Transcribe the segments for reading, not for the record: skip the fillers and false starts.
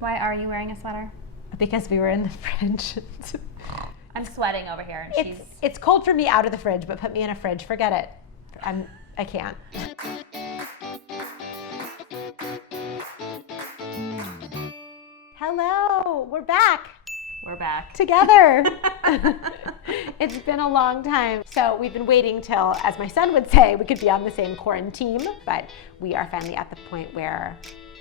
Why are you wearing a sweater? Because we were in the fridge. I'm sweating over here, and It's cold for me out of the fridge, but put me in a fridge, forget it. I can't. Hello, we're back. We're back. Together. It's been a long time. So we've been waiting till, as my son would say, we could be on the same quarantine, but we are finally at the point where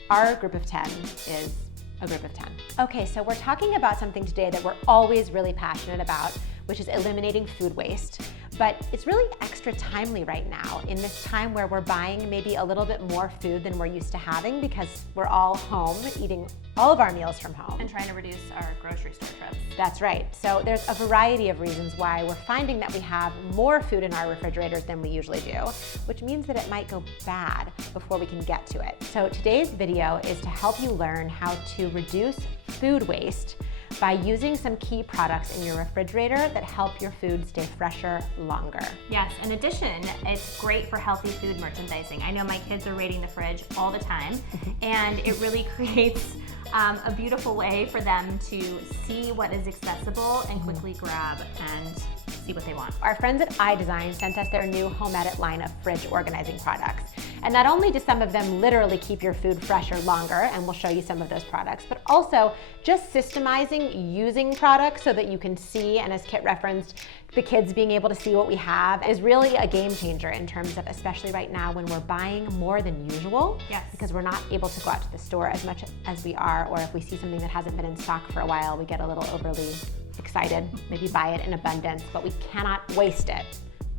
our group of 10 is a group of 10. Okay, so we're talking about something today that we're always really passionate about, which is eliminating food waste. But it's really extra timely right now in this time where we're buying maybe a little bit more food than we're used to having because we're all home eating all of our meals from home. And trying to reduce our grocery store trips. That's right. So there's a variety of reasons why we're finding that we have more food in our refrigerators than we usually do, which means that it might go bad before we can get to it. So today's video is to help you learn how to reduce food waste by using some key products in your refrigerator that help your food stay fresher longer. Yes, in addition, it's great for healthy food merchandising. I know my kids are raiding the fridge all the time, and it really creates a beautiful way for them to see what is accessible and quickly grab and see what they want. Our friends at iDesign sent us their new Home Edit line of fridge organizing products. And not only do some of them literally keep your food fresher longer, and we'll show you some of those products, but also just systemizing using products so that you can see, and as Kit referenced, the kids being able to see what we have is really a game changer in terms of, especially right now when we're buying more than usual. Yes. Because we're not able to go out to the store as much as we are, or if we see something that hasn't been in stock for a while, we get a little overly excited, maybe buy it in abundance, but we cannot waste it.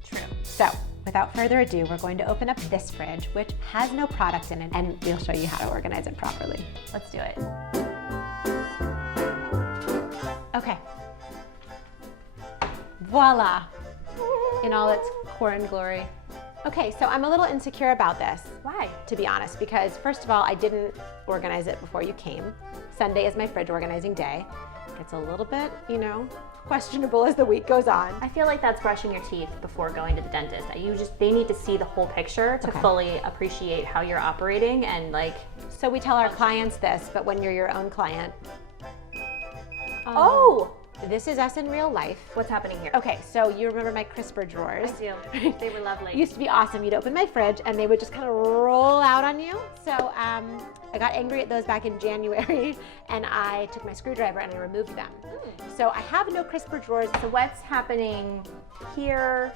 True. So, without further ado, we're going to open up this fridge, which has no product in it, and we'll show you how to organize it properly. Let's do it. Okay. Voila! In all its corn glory. Okay, so I'm a little insecure about this. Why? To be honest, because first of all, I didn't organize it before you came. Sunday is my fridge organizing day. It's a little bit, questionable as the week goes on. I feel like that's brushing your teeth before going to the dentist. They need to see the whole picture to fully appreciate how you're operating and So we tell our clients this, but when you're your own client. Oh! This is us in real life. What's happening here? Okay, so you remember my crisper drawers? I do. They were lovely. Used to be awesome. You'd open my fridge and they would just kind of roll out on you. So I got angry at those back in January and I took my screwdriver and I removed them. So I have no crisper drawers. So what's happening here?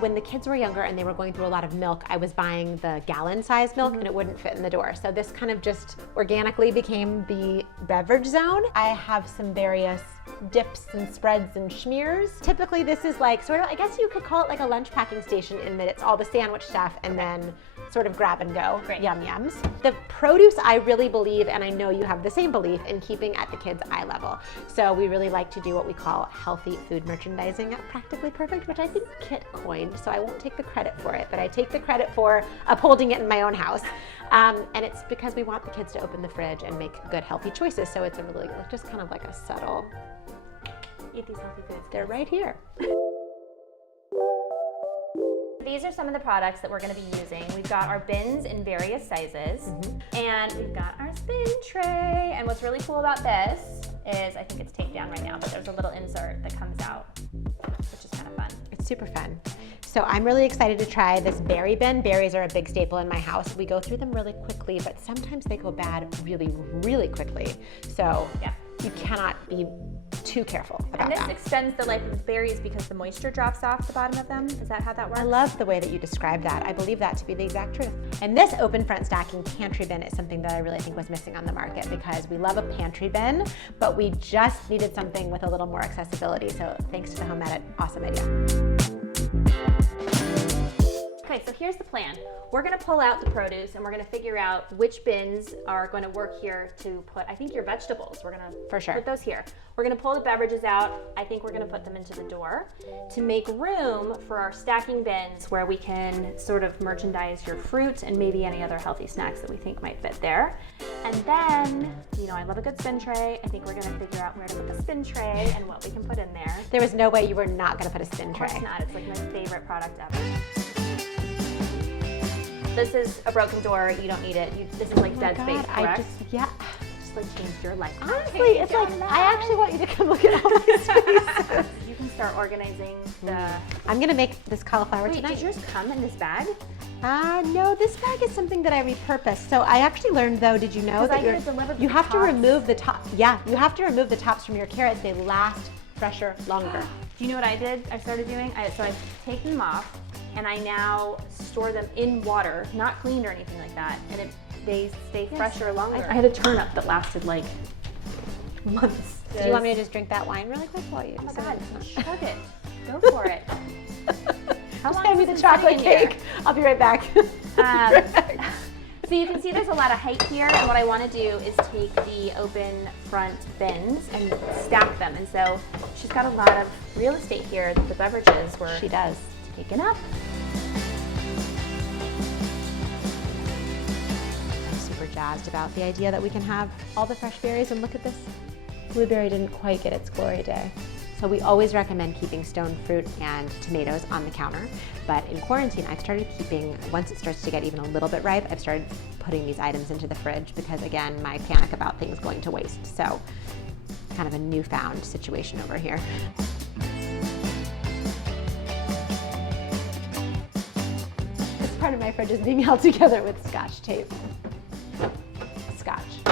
When the kids were younger and they were going through a lot of milk, I was buying the gallon-sized milk and it wouldn't fit in the door. So this kind of just organically became the beverage zone. I have some various dips and spreads and schmears. Typically this is like sort of, I guess you could call it like a lunch packing station in that it's all the sandwich stuff and then sort of grab and go. Great. Yum yums. The produce I really believe, and I know you have the same belief, in keeping at the kids' eye level. So we really like to do what we call healthy food merchandising at Practically Perfect, which I think Kit coined, so I won't take the credit for it, but I take the credit for upholding it in my own house. And it's because we want the kids to open the fridge and make good healthy choices, so it's a really just kind of like a subtle, Eat these healthy foods. they're right here. These are some of the products that we're going to be using. We've got our bins in various sizes, and we've got our spin tray. And what's really cool about this is, I think it's taped down right now, but there's a little insert that comes out, which is kind of fun. It's super fun. So I'm really excited to try this berry bin. Berries are a big staple in my house. We go through them really quickly, but sometimes they go bad really, really quickly. So yeah, you cannot be too careful about that. And this extends the life of the berries because the moisture drops off the bottom of them. Is that how that works? I love the way that you described that. I believe that to be the exact truth. And this open front stacking pantry bin is something that I really think was missing on the market because we love a pantry bin, but we just needed something with a little more accessibility. So thanks to the Home Edit, awesome idea. Okay, so here's the plan. We're gonna pull out the produce and we're gonna figure out which bins are gonna work here to put, I think, your vegetables. We're gonna put those here. We're gonna pull the beverages out. I think we're gonna put them into the door to make room for our stacking bins where we can sort of merchandise your fruit and maybe any other healthy snacks that we think might fit there. And then, I love a good spin tray. I think we're gonna figure out where to put the spin tray and what we can put in there. There was no way you were not gonna put a spin tray. Of course not, it's like my favorite product ever. This is a broken door, you don't need it. This is like dead space, correct? Just like changed your life. Honestly, it's like, I actually want you to come look at all these spaces. You can start organizing the... I'm gonna make this cauliflower tonight. Did yours come in this bag? No, this bag is something that I repurposed. So I actually learned though, did you know that you have to remove the top, you have to remove the tops from your carrots. They last fresher longer. Do you know what I did? I started doing, so I've taken them off and I now store them in water, not cleaned or anything like that. And they stay fresher longer. I had a turnip that lasted like months. Do you want me to just drink that wine really quick while you? Oh my God, chug it. Go for it. How long Hand me the chocolate cake. I'll be right back. So you can see there's a lot of height here, and what I want to do is take the open front bins and stack them. And so she's got a lot of real estate here that the beverages were taken up. I'm super jazzed about the idea that we can have all the fresh berries, and look at this. Blueberry didn't quite get its glory day. So we always recommend keeping stone fruit and tomatoes on the counter, but in quarantine I've started keeping, once it starts to get even a little bit ripe, I've started putting these items into the fridge because again, my panic about things going to waste. So kind of a newfound situation over here. This part of my fridge is being held together with Scotch tape. Scotch.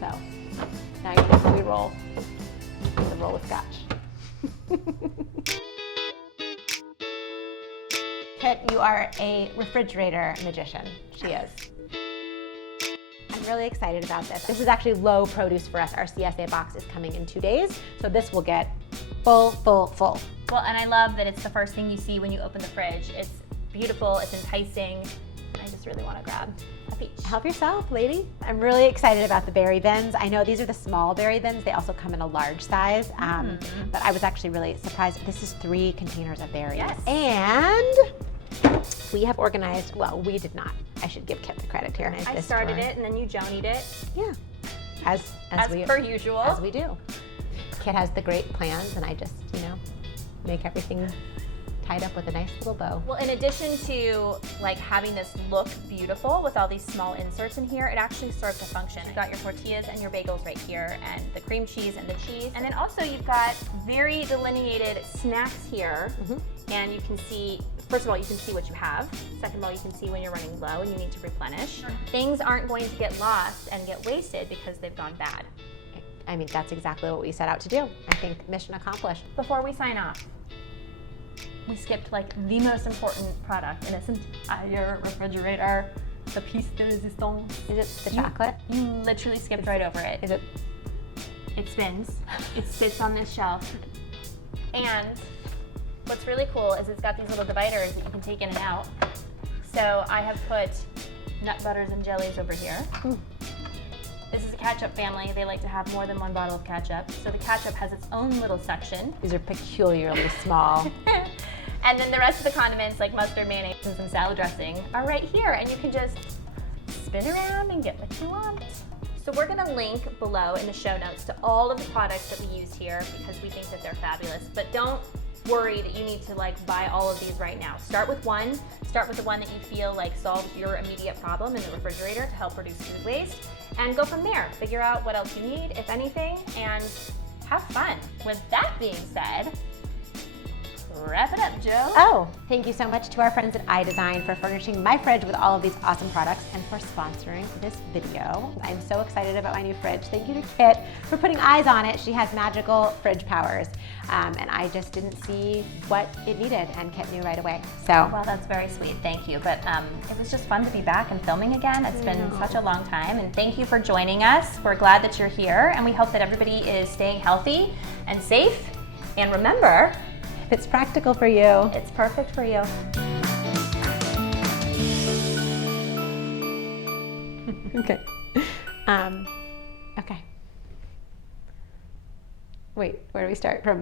So now you can we roll. Roll with Scotch. Kit, you are a refrigerator magician. She is. I'm really excited about this. This is actually low produce for us. Our CSA box is coming in 2 days, so this will get full. Well, and I love that it's the first thing you see when you open the fridge. It's beautiful, it's enticing. I just really want to grab a peach. Help yourself, lady. I'm really excited about the berry bins. I know these are the small berry bins. They also come in a large size, but I was actually really surprised. This is 3 containers of berries. Yes. And we have organized, well, we did not. I should give Kit the credit here. I started it and then you Jonied it. Yeah, as per usual. As we do. Kit has the great plans and I just, make everything tied up with a nice little bow. Well, in addition to like having this look beautiful with all these small inserts in here, it actually serves a function. You've got your tortillas and your bagels right here, and the cream cheese and the cheese. And then also you've got very delineated snacks here. And you can see, first of all, you can see what you have. Second of all, you can see when you're running low and you need to replenish. Things aren't going to get lost and get wasted because they've gone bad. I mean, that's exactly what we set out to do. I think mission accomplished. Before we sign off, we skipped like the most important product in this entire refrigerator, the piece de resistance. Is it the chocolate? You literally skipped right over it. Is it? It spins. It sits on this shelf. And what's really cool is it's got these little dividers that you can take in and out. So I have put nut butters and jellies over here. This is a ketchup family. They like to have more than 1 bottle of ketchup. So the ketchup has its own little section. These are peculiarly small. And then the rest of the condiments like mustard, mayonnaise, and some salad dressing are right here. And you can just spin around and get what you want. So we're gonna link below in the show notes to all of the products that we used here because we think that they're fabulous. But don't worry that you need to like buy all of these right now. Start with one. Start with the one that you feel like solves your immediate problem in the refrigerator to help reduce food waste. And go from there. Figure out what else you need, if anything, and have fun. With that being said, wrap it up, Joe. Oh, thank you so much to our friends at iDesign for furnishing my fridge with all of these awesome products and for sponsoring this video. I'm so excited about my new fridge. Thank you to Kit for putting eyes on it. She has magical fridge powers. And I just didn't see what it needed, and Kit knew right away. So, well, that's very sweet. Thank you. But it was just fun to be back and filming again. It's been such a long time, and thank you for joining us. We're glad that you're here, and we hope that everybody is staying healthy and safe. And remember, if it's practical for you, it's perfect for you. Okay. Okay. Wait, where do we start from?